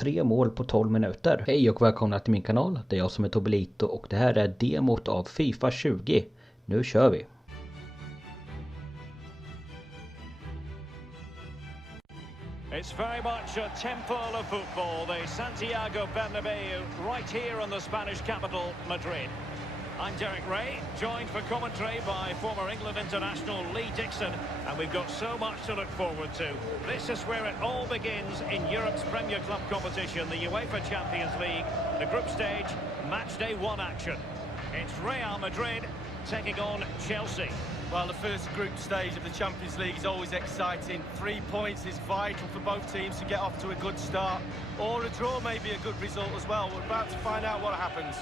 3 mål på 12 minuter. Hej och välkomna till min kanal. Det är jag som är Tobelito och det här är demot av FIFA 20. Nu kör vi! It's very much a temple of football, the Santiago Bernabeu, right here in the Spanish capital, Madrid. I'm Derek Ray, joined for commentary by former England international Lee Dixon, and we've got so much to look forward to. This is where it all begins in Europe's Premier Club competition, the UEFA Champions League, the group stage, match day 1 action. It's Real Madrid taking on Chelsea. Well, the first group stage of the Champions League is always exciting. 3 points is vital for both teams to get off to a good start. Or a draw may be a good result as well. We're about to find out what happens.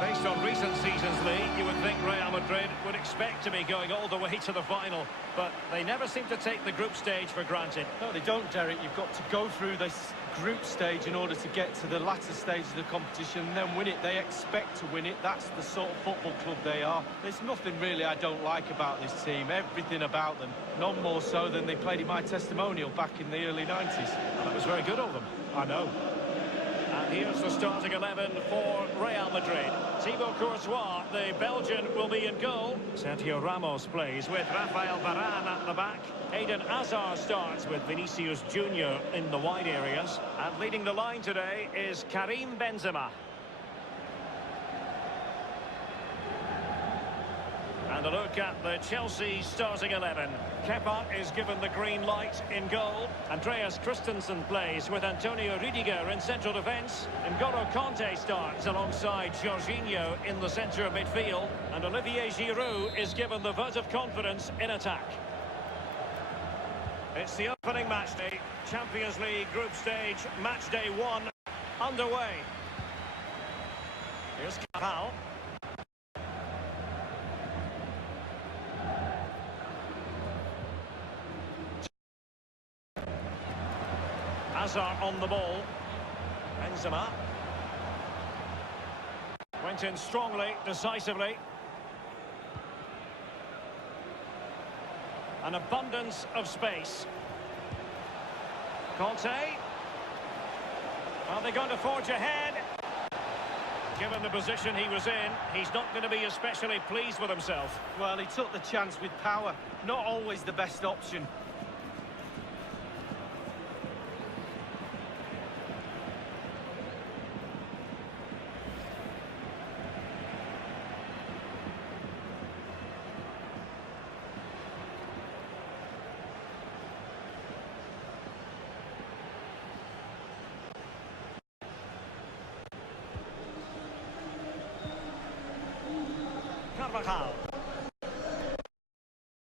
Based on recent seasons, Lee, you would think Real Madrid would expect to be going all the way to the final, but they never seem to take the group stage for granted. No, they don't, Derek. You've got to go through this group stage in order to get to the latter stage of the competition and then win it. They expect to win it. That's the sort of football club they are. There's nothing really I don't like about this team. Everything about them. None more so than they played in my testimonial back in the early 90s. Well, that was very good of them. I know. And here's the starting 11 for Real Madrid. Thibaut Courtois, the Belgian, will be in goal. Sergio Ramos plays with Rafael Varane at the back. Eden Hazard starts with Vinicius Junior in the wide areas. And leading the line today is Karim Benzema. And a look at the Chelsea starting 11. Kepa is given the green light in goal. Andreas Christensen plays with Antonio Rüdiger in central defence. N'Golo Kanté starts alongside Jorginho in the centre of midfield. And Olivier Giroud is given the vote of confidence in attack. It's the opening match day. Champions League group stage, match day 1 underway. Here's Kepa. Hazard on the ball. Benzema went in strongly, decisively. An abundance of space. Kanté. Are they going to forge ahead? Given the position he was in, he's not going to be especially pleased with himself. Well, he took the chance with power. Not always the best option.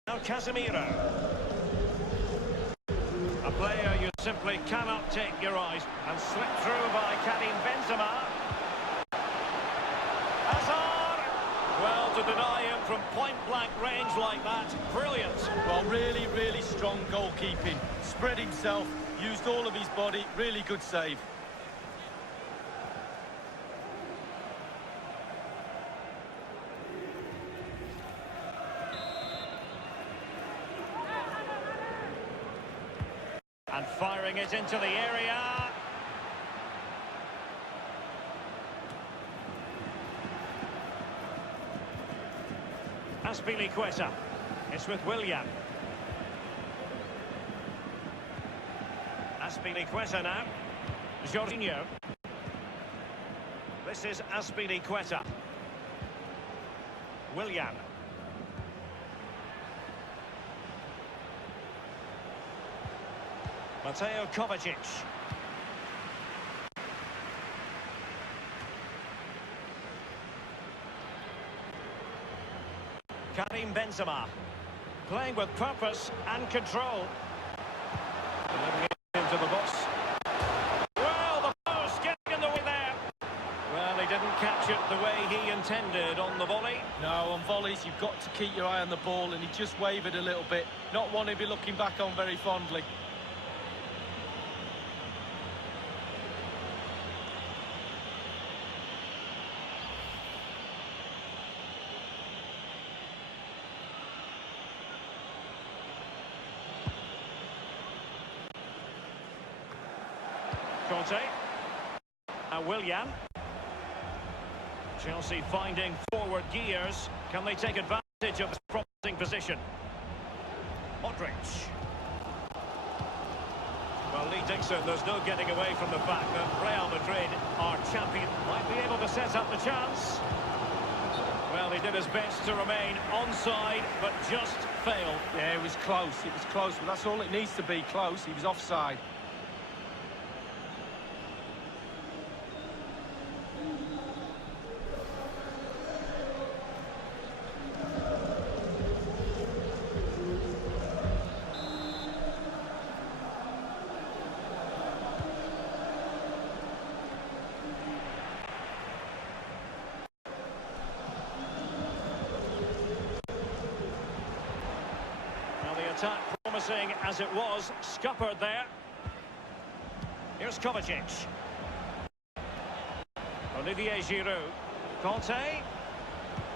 Now Casemiro. A player you simply cannot take your eyes. And slipped through by Karim Benzema. Hazard! Well, to deny him from point-blank range like that, brilliant. Well, really, really strong goalkeeping. Spread himself, used all of his body, really good save. And firing it into the area. Azpilicueta. It's with Willian. Azpilicueta now. Jorginho. This is Azpilicueta. Willian. Mateo Kovacic. Karim Benzema. playing with purpose and control. Delivering it into the box. Well, the post getting in the way there. Well, he didn't catch it the way he intended on the volley. No, on volleys, you've got to keep your eye on the ball, and he just wavered a little bit. Not one he'd be looking back on very fondly. Conte. Willian. Chelsea finding forward gears. Can they take advantage of this promising position? Modric. Well, Lee Dixon, there's no getting away from the fact that Real Madrid are champion. Might be able to set up the chance. Well, he did his best to remain onside, but just failed. Yeah, it was close, but that's all it needs to be, close. He was offside. Attack promising as it was, scuppered there. Here's Kovacic. Olivier Giroud. Conte.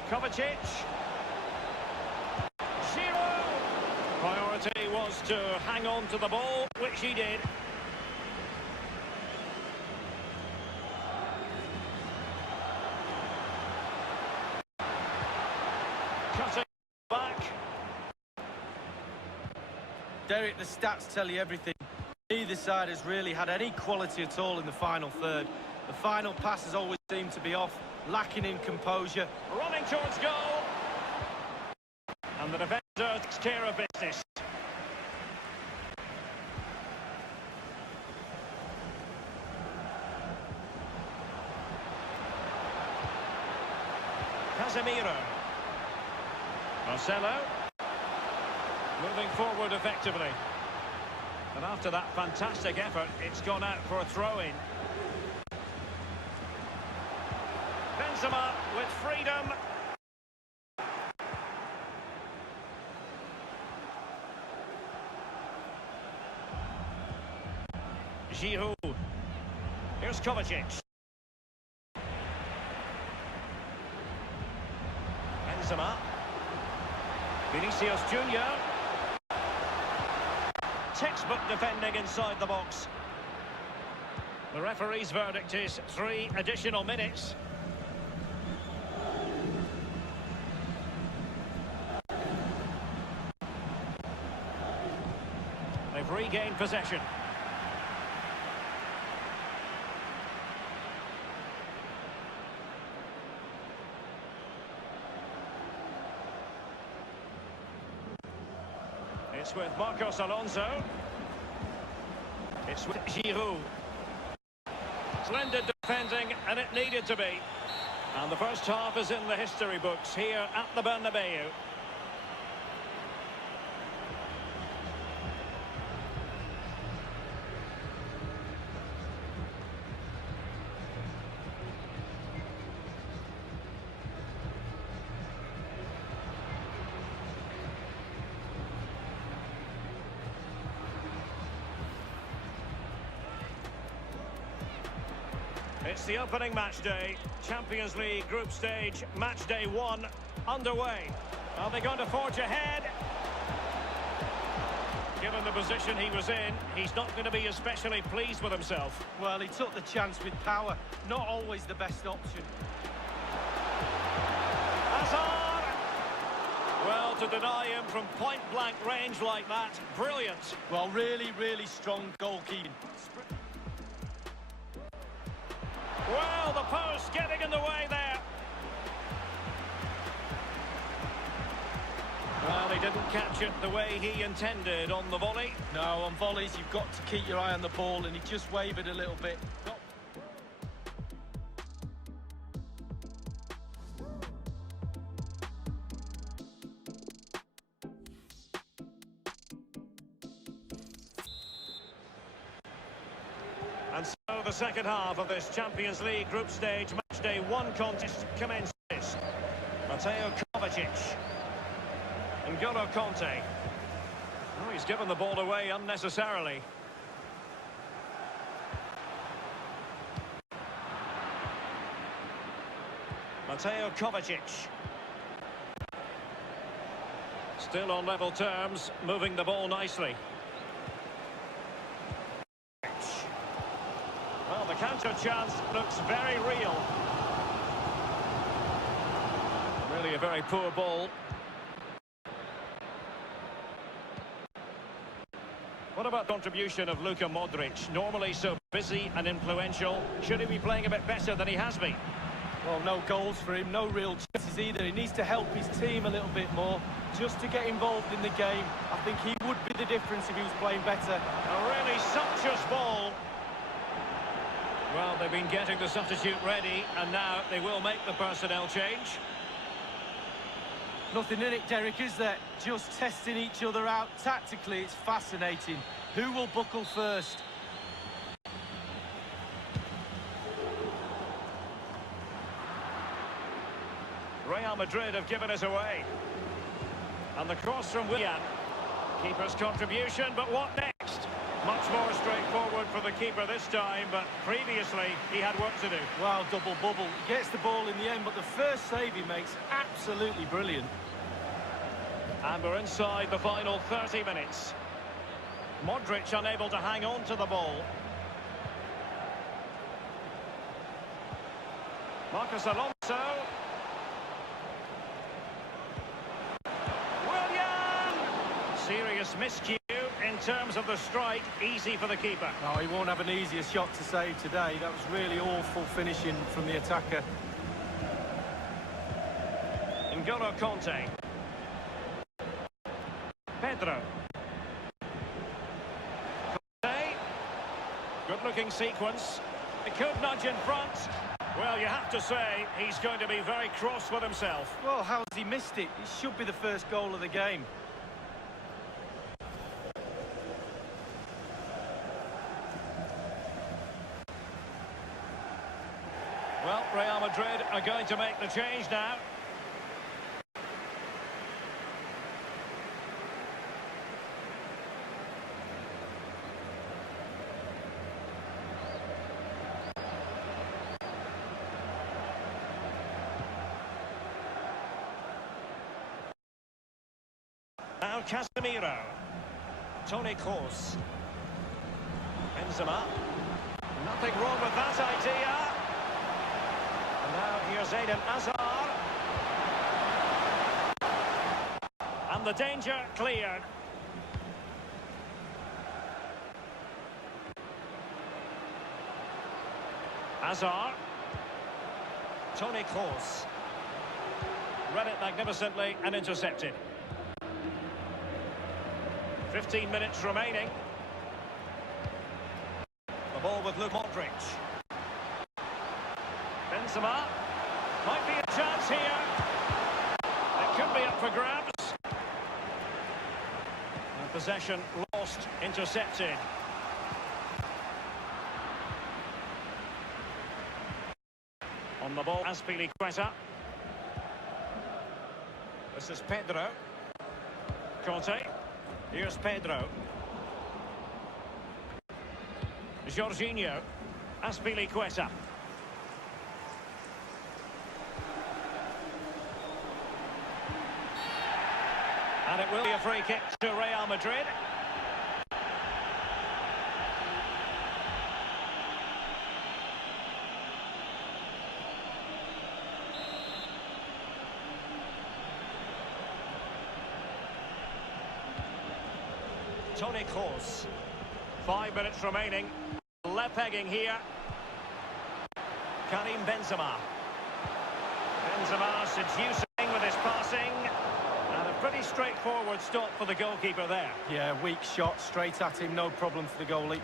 Kovacic. Giroud. Priority was to hang on to the ball, which he did. Cutting back. Derek, the stats tell you everything. Neither side has really had any quality at all in the final third. The final passes always seem to be off, lacking in composure. Running towards goal. And the defender takes care of business. Casemiro. Marcelo. Moving forward effectively. And after that fantastic effort, it's gone out for a throw-in. Benzema with freedom. Giroud. Here's Kovacic. Benzema. Vinicius Junior. Textbook defending inside the box. The referee's verdict is 3 additional minutes. They've regained possession. It's with Marcos Alonso. It's with Giroud. Splendid defending, and it needed to be. And the first half is in the history books here at the Bernabeu. It's the opening match day, Champions League group stage, match day 1 underway. Are they going to forge ahead? Given the position he was in, he's not going to be especially pleased with himself. Well, he took the chance with power, not always the best option. Hazard! Well, to deny him from point-blank range like that, brilliant. Well, really, really strong goalkeeping. Well, the post getting in the way there. Well, he didn't catch it the way he intended on the volley. No, on volleys, you've got to keep your eye on the ball, and he just wavered a little bit. the second half of this Champions League group stage match day 1 contest commences. Mateo Kovacic. N'Golo Conte. Oh, he's given the ball away unnecessarily. Mateo Kovacic. Still on level terms, moving the ball nicely. Well, the counter chance looks very real. Really a very poor ball. What about contribution of Luka Modric? Normally so busy and influential. Should he be playing a bit better than he has been? Well, no goals for him, no real chances either. He needs to help his team a little bit more, just to get involved in the game. I think he would be the difference if he was playing better. A really sumptuous ball. Well, they've been getting the substitute ready, and now they will make the personnel change. Nothing in it, Derek, is there? Just testing each other out. Tactically, it's fascinating. Who will buckle first? Real Madrid have given us away. And the cross from Willian. Keeper's contribution, but what next? Much more straightforward for the keeper this time, but previously he had work to do. Wow, double bubble. He gets the ball in the end, but the first save he makes, absolutely brilliant. And we're inside the final 30 minutes. Modric unable to hang on to the ball. Marcos Alonso. Serious miscue in terms of the strike, easy for the keeper. No, he won't have an easier shot to save today. That was really awful finishing from the attacker. N'Golo Conte. Pedro. Conte. Good-looking sequence. It could nudge in front. Well, you have to say, he's going to be very cross with himself. Well, how's he missed it? It should be the first goal of the game. Well, Real Madrid are going to make the change now. Now Casemiro. Toni Kroos. Benzema. Nothing wrong with that idea. Now here's Eden Hazard. And the danger cleared. Hazard. Toni Kroos. Read it magnificently and intercepted. 15 minutes remaining. The ball with Luka Modric. Benzema. Might be a chance here. It could be up for grabs. And possession lost, intercepted. On the ball, Azpilicueta. This is Pedro. Conte. Here's Pedro. Jorginho. Azpilicueta. And it will be a free kick to Real Madrid. Toni Kroos. 5 minutes remaining. Left pegging here. Karim Benzema. Benzema seducing with his passing. And a pretty straightforward stop for the goalkeeper there. Yeah, weak shot, straight at him, no problem for the goalie.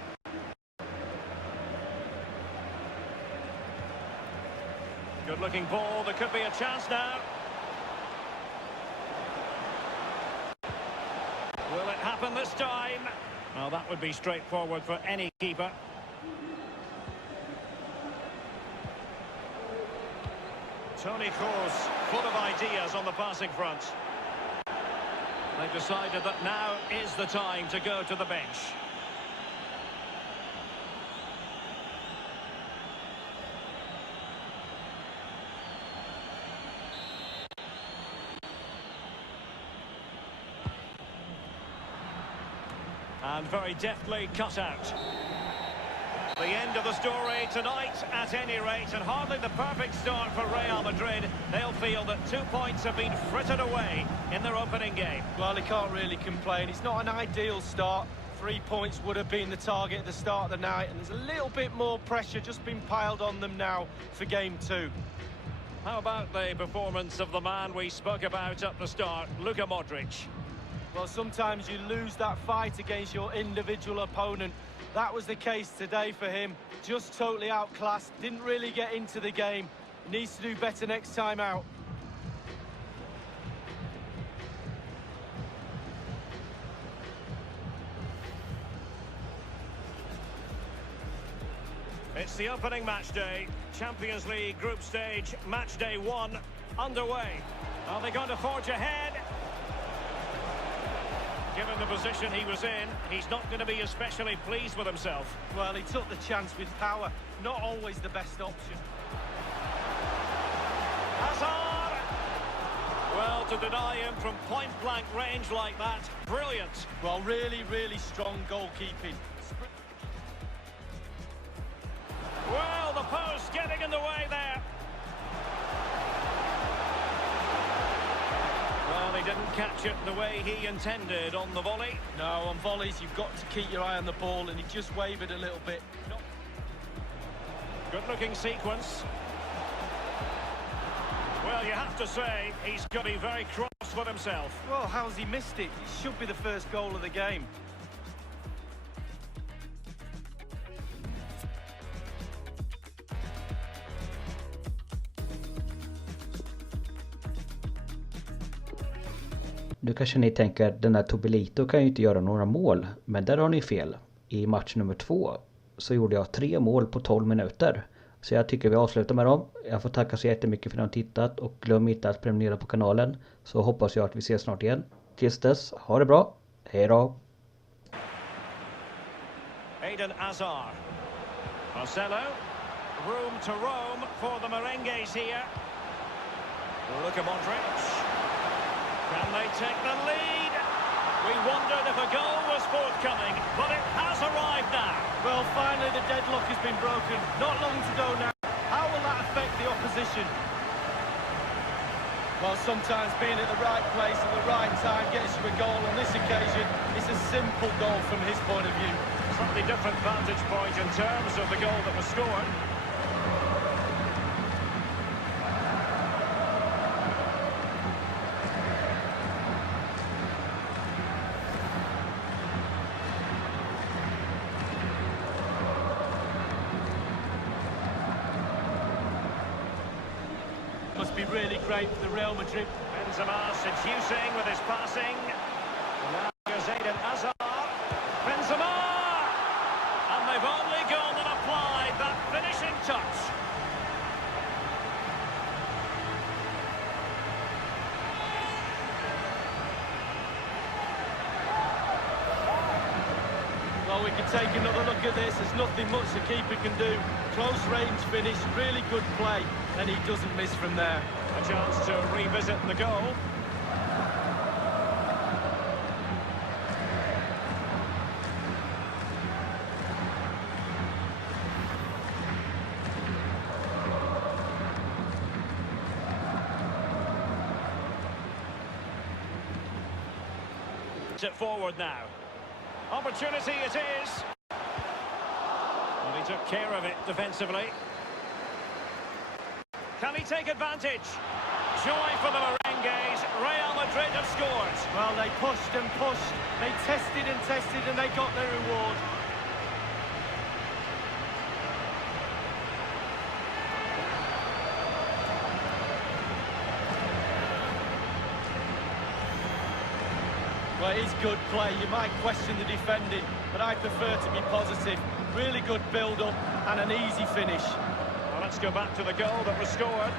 Good-looking ball, there could be a chance now. Will it happen this time? Well, that would be straightforward for any keeper. Tony Kroos, full of ideas on the passing front. They've decided that now is the time to go to the bench. And very deftly cut out. The end of the story tonight, at any rate, and hardly the perfect start for Real Madrid. They'll feel that 2 points have been frittered away in their opening game. Well, they can't really complain. It's not an ideal start. 3 points would have been the target at the start of the night, and there's a little bit more pressure just been piled on them now for game 2. How about the performance of the man we spoke about at the start, Luka Modric? Well, sometimes you lose that fight against your individual opponent. That was the case today for him. Just totally outclassed, didn't really get into the game. Needs to do better next time out. It's the opening match day. Champions League group stage, match day 1 underway. Are they going to forge ahead? Given the position he was in, he's not going to be especially pleased with himself. Well, he took the chance with power. Not always the best option. Hazard! Well, to deny him from point-blank range like that, brilliant. Well, really, really strong goalkeeping. Well, the post getting in the way there. Well, he didn't catch it the way he intended on the volley. No, on volleys, you've got to keep your eye on the ball, and he just wavered a little bit. Good-looking sequence. Well, you have to say, he's got to be very cross with himself. Well, how's he missed it? It should be the first goal of the game. Nu kanske ni tänker, den här Tobelito kan ju inte göra några mål. Men där har ni fel. I match nummer 2 så gjorde jag 3 mål på 12 minuter. Så jag tycker vi avslutar med dem. Jag får tacka så jättemycket för att ni har tittat. Och glöm inte att prenumerera på kanalen. Så hoppas jag att vi ses snart igen. Tills dess, ha det bra. Hej då! Eden Hazard. Marcelo. Room to roam for the merengues here. Luka Modric. Can they take the lead? We wondered if a goal was forthcoming, but it has arrived now. Well, finally the deadlock has been broken. Not long to go now. How will that affect the opposition? Well, sometimes being at the right place at the right time gets you a goal. On this occasion, it's a simple goal from his point of view. Slightly different vantage point in terms of the goal that was scored. Must be really great for the Real Madrid. Benzema seducing with his passing. Now here's Eden Hazard. Benzema! And they've only gone and applied that finishing touch. Well, we can take another look at this. There's nothing much the keeper can do. Close range finish, really good play, and he doesn't miss from there. A chance to revisit the goal. It forward now. Opportunity it is. And he took care of it defensively. Can he take advantage? Joy for the merengues. Real Madrid have scored. Well, they pushed and pushed. They tested and tested, and they got their reward. Well, it is good play. You might question the defending, but I prefer to be positive. Really good build-up and an easy finish. Well, let's go back to the goal that was scored.